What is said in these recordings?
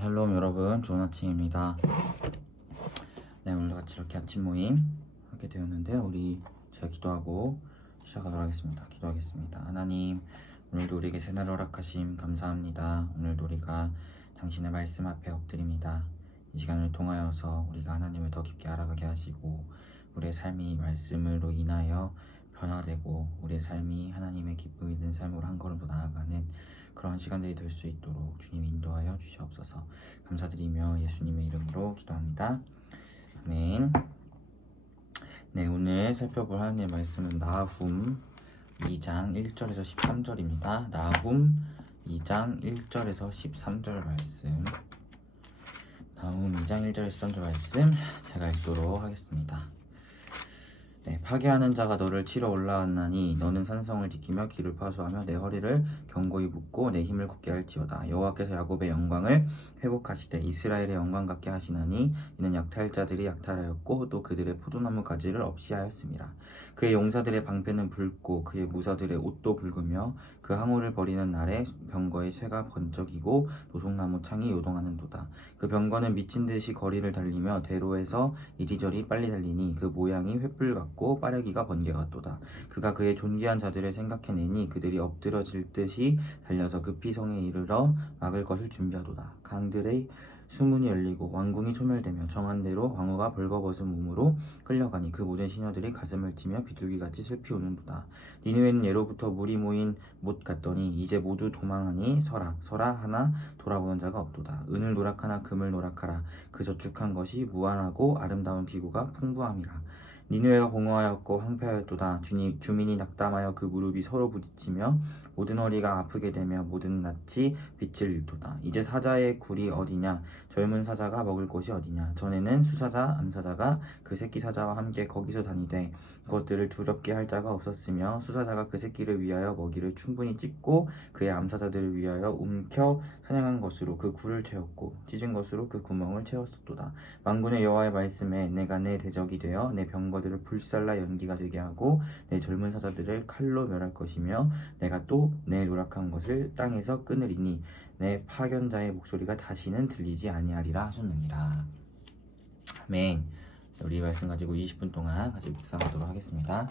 샬롬 여러분, 좋은 아침입니다. 네, 오늘도 같이 이렇게 아침 모임 하게 되었는데요. 제가 기도하고 시작하도록 하겠습니다. 기도하겠습니다. 하나님, 오늘도 우리에게 새날을 허락하심 감사합니다. 오늘도 우리가 당신의 말씀 앞에 엎드립니다. 이 시간을 통하여서 우리가 하나님을 더 깊게 알아가게 하시고 우리의 삶이 말씀으로 인하여 변화되고 우리의 삶이 하나님의 기쁨이 있는 삶으로 한 걸음 더 나아가는 그런 시간들이 될 수 있도록 주님 인도하여 주시옵소서. 감사드리며 예수님의 이름으로 기도합니다. 아멘. 네, 오늘 살펴볼 하나님의 말씀은 나훔 2장 1절에서 13절입니다. 나훔 2장 1절에서 13절 말씀. 나훔 2장 1절에서 13절 말씀 제가 읽도록 하겠습니다. 네, 파괴하는 자가 너를 치러 올라왔나니 너는 산성을 지키며 길을 파수하며 내 허리를 견고히 묶고 내 힘을 굳게 할지어다. 여호와께서 야곱의 영광을 회복하시되 이스라엘의 영광 같게 하시나니 이는 약탈자들이 약탈하였고 또 그들의 포도나무 가지를 없이 하였습니다. 그의 용사들의 방패는 붉고 그의 무사들의 옷도 붉으며 그 항우를 버리는 날에 병거의 쇠가 번쩍이고 노송나무 창이 요동하는도다. 그 병거는 미친 듯이 거리를 달리며 대로에서 이리저리 빨리 달리니 그 모양이 횃불 같고 빠르기가 번개 같도다. 그가 그의 존귀한 자들을 생각해내니 그들이 엎드러질 듯이 달려서 급히 성에 이르러 막을 것을 준비하도다. 강들의 수문이 열리고 왕궁이 소멸되며 정한 대로 왕후가 벌거벗은 몸으로 끌려가니 그 모든 시녀들이 가슴을 치며 비둘기같이 슬피 우는도다. 니느웨는 예로부터 물이 모인 못 같더니 이제 모두 도망하니 서라 서라 하나 돌아보는 자가 없도다. 은을 노락하나 금을 노락하라. 그 저축한 것이 무한하고 아름다운 기구가 풍부함이라. 니느웨가 공허하였고 황폐하였도다. 주민이 낙담하여 그 무릎이 서로 부딪히며 모든 허리가 아프게 되며 모든 낯이 빛을 잃도다. 이제 사자의 굴이 어디냐? 젊은 사자가 먹을 곳이 어디냐? 전에는 수사자, 암사자가 그 새끼 사자와 함께 거기서 다니되 그것들을 두렵게 할 자가 없었으며 수사자가 그 새끼를 위하여 먹이를 충분히 찢고 그의 암사자들을 위하여 움켜 사냥한 것으로 그 굴을 채웠고 찢은 것으로 그 구멍을 채웠었도다. 만군의 여호와의 말씀에 내가 내 대적이 되어 내 병거들을 불살라 연기가 되게 하고 내 젊은 사자들을 칼로 멸할 것이며 내가 또 내 노력한 것을 땅에서 끊으리니 내 파견자의 목소리가 다시는 들리지 아니하리라 하셨느니라. 아멘. 우리 말씀 가지고 20분 동안 같이 묵상하도록 하겠습니다.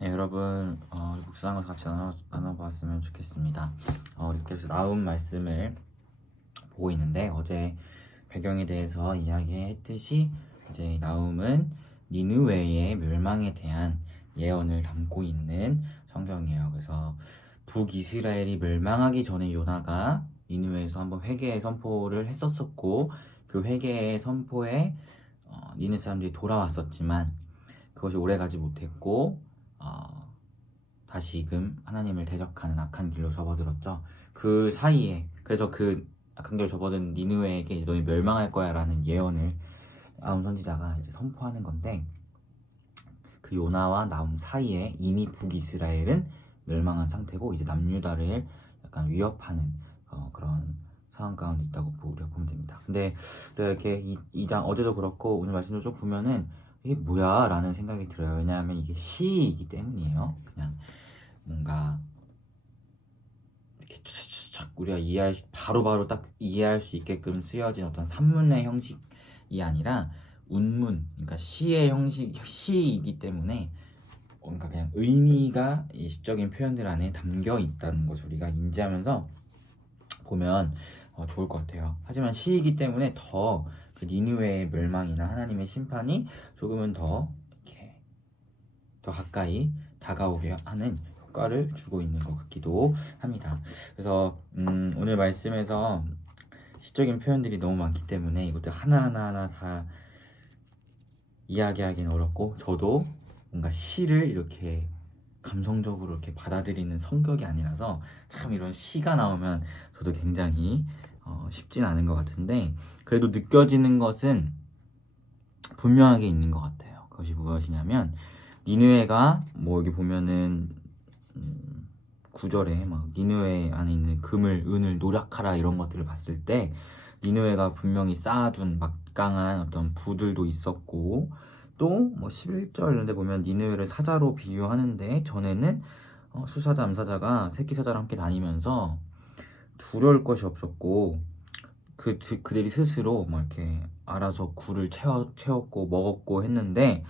네, 여러분 묵상한 것 같이 나눠보았으면 좋겠습니다. 이렇게 해서 나움 말씀을 보고 있는데 어제 배경에 대해서 이야기했듯이 이제 나움은 니느웨의 멸망에 대한 예언을 담고 있는 성경이에요. 그래서 북이스라엘이 멸망하기 전에 요나가 니느웨에서 한번 회개의 선포를 했었고 그 회개의 선포에 니느웨 사람들이 돌아왔었지만 그것이 오래가지 못했고 다시금 하나님을 대적하는 악한 길로 접어들었죠. 그 사이에 그래서 그 악한 길로 접어든 니느웨에게 너희 멸망할 거야 라는 예언을 나움 선지자가 이제 선포하는 건데 그 요나와 나움 사이에 이미 북이스라엘은 멸망한 상태고 이제 남유다를 약간 위협하는 그런 상황 가운데 있다고 우리가 보면 됩니다. 근데 이렇게 이 장 어제도 그렇고 오늘 말씀도 쭉 보면은 이게 뭐야 라는 생각이 들어요. 왜냐하면 이게 시이기 때문이에요. 그냥 뭔가 이렇게 우리가 바로바로 딱 이해할 수 있게끔 쓰여진 어떤 산문의 형식이 아니라 운문, 그러니까 시의 형식, 시이기 때문에 뭔가 그냥 의미가 이 시적인 표현들 안에 담겨 있다는 것을 우리가 인지하면서 보면 좋을 것 같아요. 하지만 시이기 때문에 더 그 니느웨의 멸망이나 하나님의 심판이 조금은 더 이렇게 더 가까이 다가오게 하는 효과를 주고 있는 것 같기도 합니다. 그래서 오늘 말씀에서 시적인 표현들이 너무 많기 때문에 이것들 하나하나 다 이야기하기는 어렵고 저도 뭔가 시를 이렇게 감성적으로 이렇게 받아들이는 성격이 아니라서 참 이런 시가 나오면 저도 굉장히 쉽진 않은 것 같은데 그래도 느껴지는 것은 분명하게 있는 것 같아요. 그것이 무엇이냐면 니느웨가 뭐 여기 보면은 9절에 막 니느웨 안에 있는 금을 은을 노력하라 이런 것들을 봤을 때 니느웨가 분명히 쌓아둔 막강한 어떤 부들도 있었고 또 뭐 11절 이런 데 보면 니느웨를 사자로 비유하는데 전에는 수사자 암사자가 새끼 사자랑 함께 다니면서 두려울 것이 없었고 그들이 스스로 막 이렇게 알아서 굴을 채웠고 먹었고 했는데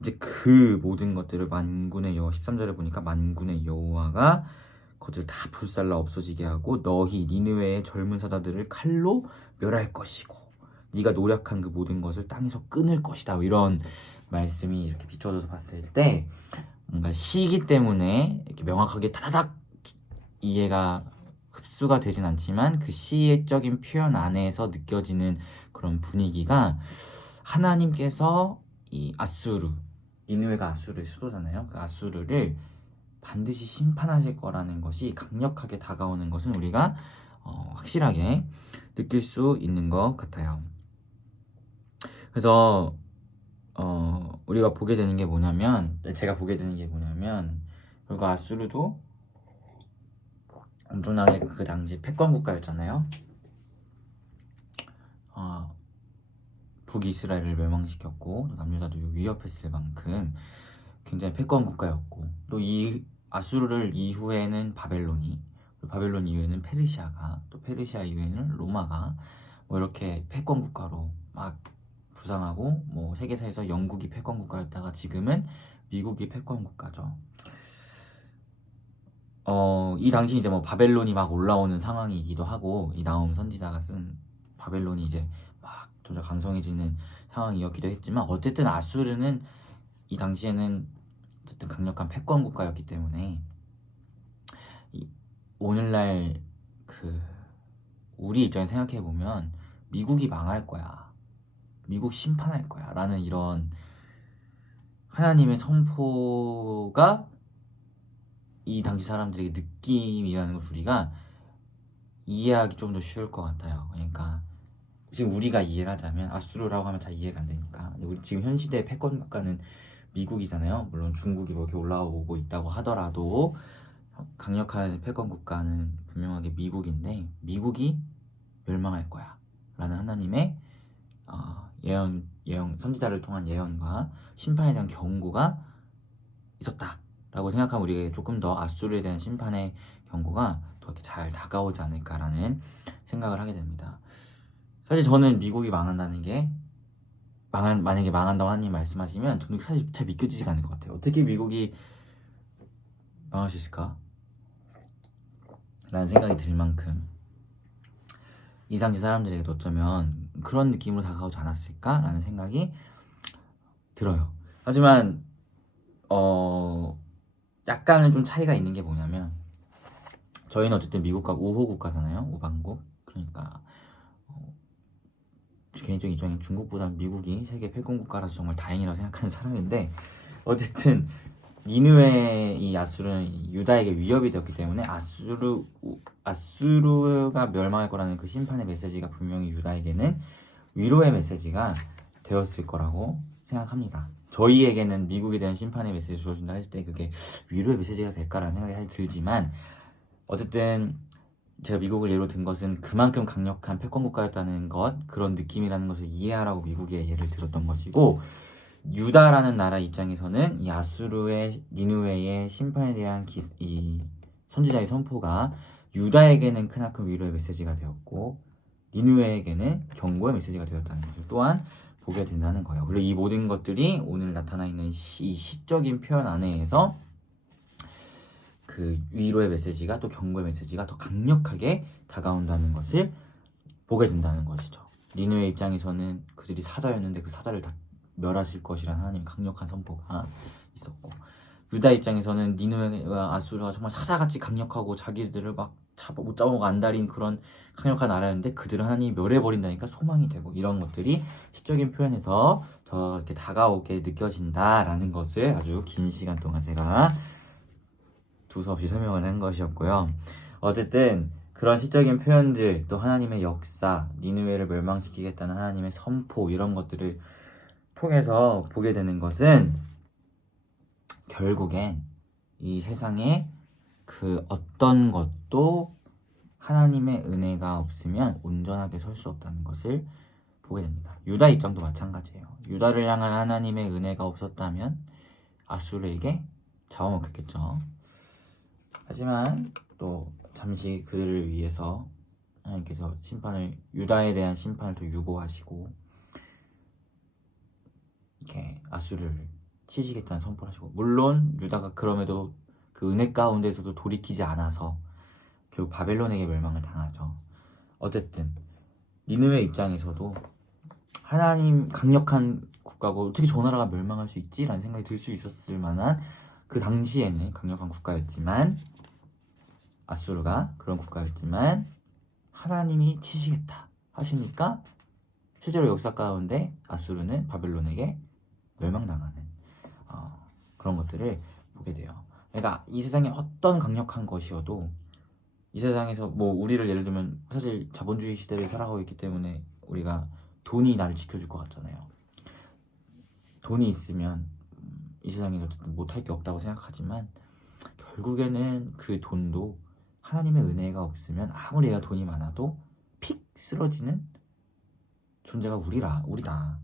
이제 그 모든 것들을 만군의 여호와 13절에 보니까 만군의 여호와가 그것을 다 불살라 없어지게 하고 너희 니느웨의 젊은 사자들을 칼로 멸할 것이고 네가 노력한 그 모든 것을 땅에서 끊을 것이다 이런 말씀이 이렇게 비춰져서 봤을 때 뭔가 시이기 때문에 이렇게 명확하게 타다닥 이해가 흡수가 되진 않지만 그 시적인 표현 안에서 느껴지는 그런 분위기가 하나님께서 이 아수르 니느웨가 아수르의 수도잖아요. 그 아수르를 반드시 심판하실 거라는 것이 강력하게 다가오는 것은 우리가 확실하게 느낄 수 있는 것 같아요. 그래서 우리가 보게 되는 게 뭐냐면 제가 보게 되는 게 뭐냐면 그리고 아수르도 엄청나게 그 당시 패권 국가였잖아요. 북이스라엘을 멸망시켰고 남유다도 위협했을 만큼 굉장히 패권 국가였고 또 이 아수르를 이후에는 바벨론이 바벨론 이후에는 페르시아가 또 페르시아 이후에는 로마가 뭐 이렇게 패권 국가로 막 부상하고 뭐 세계사에서 영국이 패권 국가였다가 지금은 미국이 패권 국가죠. 이 당시 이제 뭐 바벨론이 막 올라오는 상황이기도 하고 이 나움 선지자가 쓴 바벨론이 이제 막 점점 강성해지는 상황이었기도 했지만 어쨌든 아수르는 이 당시에는 어쨌든 강력한 패권 국가였기 때문에 오늘날 그 우리 입장에서 생각해 보면 미국이 망할 거야, 미국 심판할 거야 라는 이런 하나님의 선포가 이 당시 사람들에게 느낌이라는 것을 우리가 이해하기 좀 더 쉬울 것 같아요. 그러니까 지금 우리가 이해를 하자면 아수르라고 하면 잘 이해가 안 되니까 근데 우리 지금 현 시대의 패권 국가는 미국이잖아요. 물론 중국이 뭐 이렇게 올라오고 있다고 하더라도 강력한 패권 국가는 분명하게 미국인데 미국이 멸망할 거야 라는 하나님의 예언 선지자를 통한 예언과 심판에 대한 경고가 있었다 라고 생각하면 우리가 조금 더 아수르에 대한 심판의 경고가 더 이렇게 잘 다가오지 않을까라는 생각을 하게 됩니다. 사실 저는 미국이 망한다는 게 만약에 망한다고 하나님 말씀하시면 저는 사실 잘 믿겨지지가 않을 것 같아요. 어떻게 미국이 망할 수 있을까? 라는 생각이 들 만큼 이 당시 사람들에게도 어쩌면 그런 느낌으로 다가오지 않았을까? 라는 생각이 들어요. 하지만 약간은 좀 차이가 있는 게 뭐냐면 저희는 어쨌든 미국과 우호 국가잖아요. 우방국. 그러니까 개인적인 입장엔 중국보다 미국이 세계 패권 국가라서 정말 다행이라고 생각하는 사람인데 어쨌든 니느웨 이 아수르는 유다에게 위협이 되었기 때문에 아수르가 멸망할 거라는 그 심판의 메시지가 분명히 유다에게는 위로의 메시지가 되었을 거라고 생각합니다. 저희에게는 미국에 대한 심판의 메시지 주어진다 했을 때 그게 위로의 메시지가 될까라는 생각이 사실 들지만 어쨌든 제가 미국을 예로 든 것은 그만큼 강력한 패권 국가였다는 것, 그런 느낌이라는 것을 이해하라고 미국의 예를 들었던 것이고 유다라는 나라 입장에서는 이 아수르의 니느웨의 심판에 대한 이 선지자의 선포가 유다에게는 크나큰 위로의 메시지가 되었고 니느웨에게는 경고의 메시지가 되었다는 것을 또한 보게 된다는 거예요. 그리고 이 모든 것들이 오늘 나타나 있는 이 시적인 표현 안에서 그 위로의 메시지가 또 경고의 메시지가 더 강력하게 다가온다는 것을 보게 된다는 것이죠. 니느웨 입장에서는 그들이 사자였는데 그 사자를 다 멸하실 것이라는 하나님의 강력한 선포가 있었고 유다 입장에서는 니느웨와 아수르가 정말 사자같이 강력하고 자기들을 막 못 잡아먹고 안달인 그런 강력한 나라였는데 그들은 하나님이 멸해버린다니까 소망이 되고 이런 것들이 시적인 표현에서 더 이렇게 다가오게 느껴진다라는 것을 아주 긴 시간 동안 제가 두서없이 설명을 한 것이었고요. 어쨌든 그런 시적인 표현들 또 하나님의 역사, 니느웨를 멸망시키겠다는 하나님의 선포 이런 것들을 통해서 보게 되는 것은 결국엔 이 세상에 그 어떤 것도 하나님의 은혜가 없으면 온전하게 설 수 없다는 것을 보게 됩니다. 유다 입장도 마찬가지예요. 유다를 향한 하나님의 은혜가 없었다면 아수르에게 잡아먹혔겠죠. 하지만 또 잠시 그들을 위해서 하나님께서 유다에 대한 심판을 또 유보하시고 이렇게 아수르를 치시겠다는 선포를 하시고 물론 유다가 그럼에도 그 은혜 가운데서도 돌이키지 않아서 결국 바벨론에게 멸망을 당하죠. 어쨌든 니느웨 입장에서도 하나님 강력한 국가고 어떻게 저 나라가 멸망할 수 있지? 라는 생각이 들 수 있었을 만한 그 당시에는 강력한 국가였지만 아수르가 그런 국가였지만 하나님이 치시겠다 하시니까 실제로 역사 가운데 아수르는 바벨론에게 멸망당하는 그런 것들을 보게 돼요. 그러니까 이 세상에 어떤 강력한 것이어도 이 세상에서 뭐 우리를 예를 들면 사실 자본주의 시대를 살아가고 있기 때문에 우리가 돈이 나를 지켜줄 것 같잖아요. 돈이 있으면 이 세상에 어쨌든 못할 게 없다고 생각하지만 결국에는 그 돈도 하나님의 은혜가 없으면 아무리 내가 돈이 많아도 픽 쓰러지는 존재가 우리다.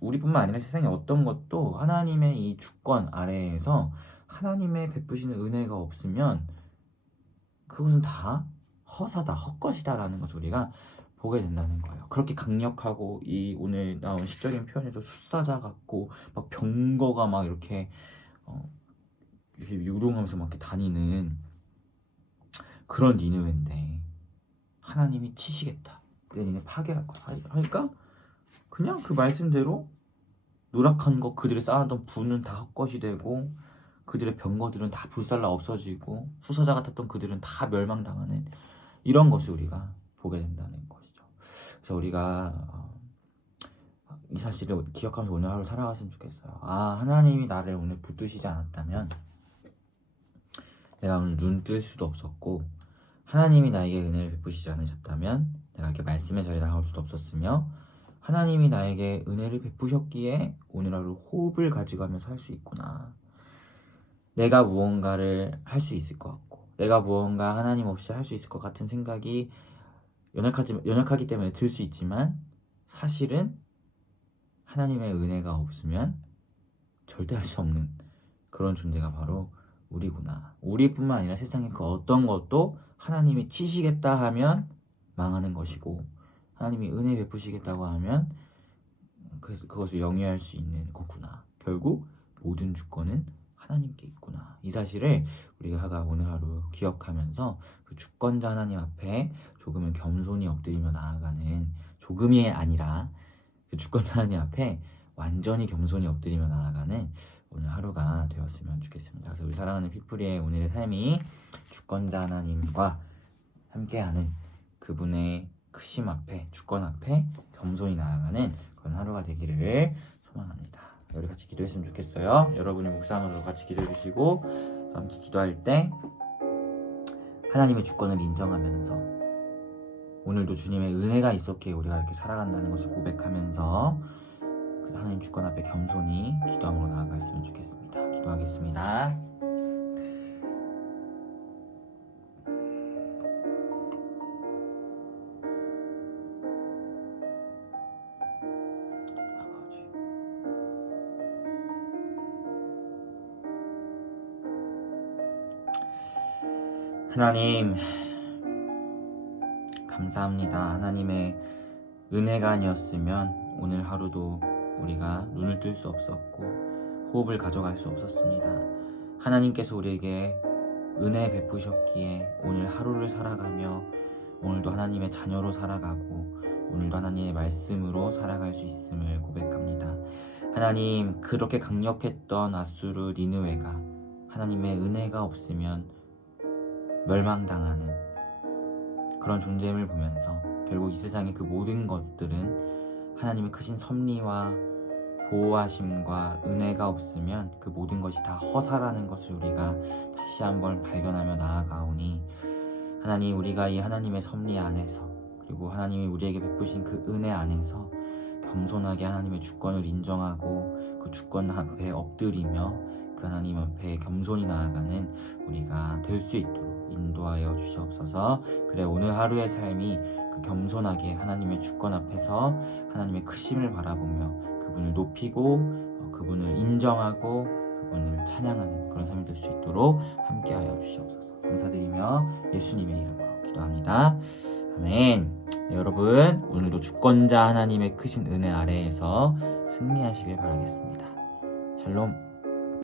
우리뿐만 아니라 세상에 어떤 것도 하나님의 이 주권 아래에서 하나님의 베푸시는 은혜가 없으면 그것은 다 허사다, 헛것이다 라는 것을 우리가 보게 된다는 거예요. 그렇게 강력하고 이 오늘 나온 시적인 표현에도 숫사자 같고 막 병거가 막 이렇게 요동하면서 막 이렇게 다니는 그런 니느웨인데 하나님이 치시겠다. 내 니네 파괴할 거야. 하니까 그냥 그 말씀대로 노력한 거 그들이 쌓아놨던 부는 다 헛것이 되고 그들의 병거들은 다 불살라 없어지고 수사자 같았던 그들은 다 멸망당하는 이런 것을 우리가 보게 된다는 것이죠. 그래서 우리가 이 사실을 기억하면서 오늘 하루 살아갔으면 좋겠어요. 하나님이 나를 오늘 붙드시지 않았다면 내가 오늘 눈 뜰 수도 없었고 하나님이 나에게 은혜를 베푸시지 않으셨다면 내가 이렇게 말씀의 자리에 나올 수도 없었으며 하나님이 나에게 은혜를 베푸셨기에 오늘 하루 호흡을 가지고 하면서 살 수 있구나. 내가 무언가를 할 수 있을 것 같고 내가 무언가 하나님 없이 할 수 있을 것 같은 생각이 연약하기 때문에 들 수 있지만 사실은 하나님의 은혜가 없으면 절대 할 수 없는 그런 존재가 바로 우리구나. 우리뿐만 아니라 세상의 그 어떤 것도 하나님이 치시겠다 하면 망하는 것이고 하나님이 은혜 베푸시겠다고 하면 그것을 영위할 수 있는 거구나. 결국 모든 주권은 하나님께 있구나. 이 사실을 우리가 오늘 하루 기억하면서 그 주권자 하나님 앞에 조금은 겸손히 엎드리며 나아가는, 조금이 아니라 그 주권자 하나님 앞에 완전히 겸손히 엎드리며 나아가는 오늘 하루가 되었으면 좋겠습니다. 그래서 우리 사랑하는 피플리의 오늘의 삶이 주권자 하나님과 함께하는 그분의 크심 앞에, 주권 앞에 겸손히 나아가는 그런 하루가 되기를 소망합니다. 우리 같이 기도했으면 좋겠어요. 여러분이 묵상으로 같이 기도해 주시고, 함께 기도할 때 하나님의 주권을 인정하면서 오늘도 주님의 은혜가 있었기에 우리가 이렇게 살아간다는 것을 고백하면서 그 하나님 주권 앞에 겸손히 기도함으로 나아갔으면 좋겠습니다. 기도하겠습니다. 하나님, 감사합니다. 하나님의 은혜가 아니었으면 오늘 하루도 우리가 눈을 뜰 수 없었고 호흡을 가져갈 수 없었습니다. 하나님께서 우리에게 은혜 베푸셨기에 오늘 하루를 살아가며 오늘도 하나님의 자녀로 살아가고 오늘도 하나님의 말씀으로 살아갈 수 있음을 고백합니다. 하나님, 그렇게 강력했던 아수르 니느웨가 하나님의 은혜가 없으면 멸망당하는 그런 존재임을 보면서 결국 이 세상의 그 모든 것들은 하나님의 크신 섭리와 보호하심과 은혜가 없으면 그 모든 것이 다 허사라는 것을 우리가 다시 한번 발견하며 나아가오니, 하나님, 우리가 이 하나님의 섭리 안에서 그리고 하나님이 우리에게 베푸신 그 은혜 안에서 겸손하게 하나님의 주권을 인정하고 그 주권 앞에 엎드리며 그 하나님 앞에 겸손히 나아가는 우리가 될 수 있도록 인도하여 주시옵소서. 그래, 오늘 하루의 삶이 그 겸손하게 하나님의 주권 앞에서 하나님의 크심을 바라보며 그분을 높이고 그분을 인정하고 그분을 찬양하는 그런 삶이 될 수 있도록 함께하여 주시옵소서. 감사드리며 예수님의 이름으로 기도합니다. 아멘. 네, 여러분, 오늘도 주권자 하나님의 크신 은혜 아래에서 승리하시길 바라겠습니다. 샬롬.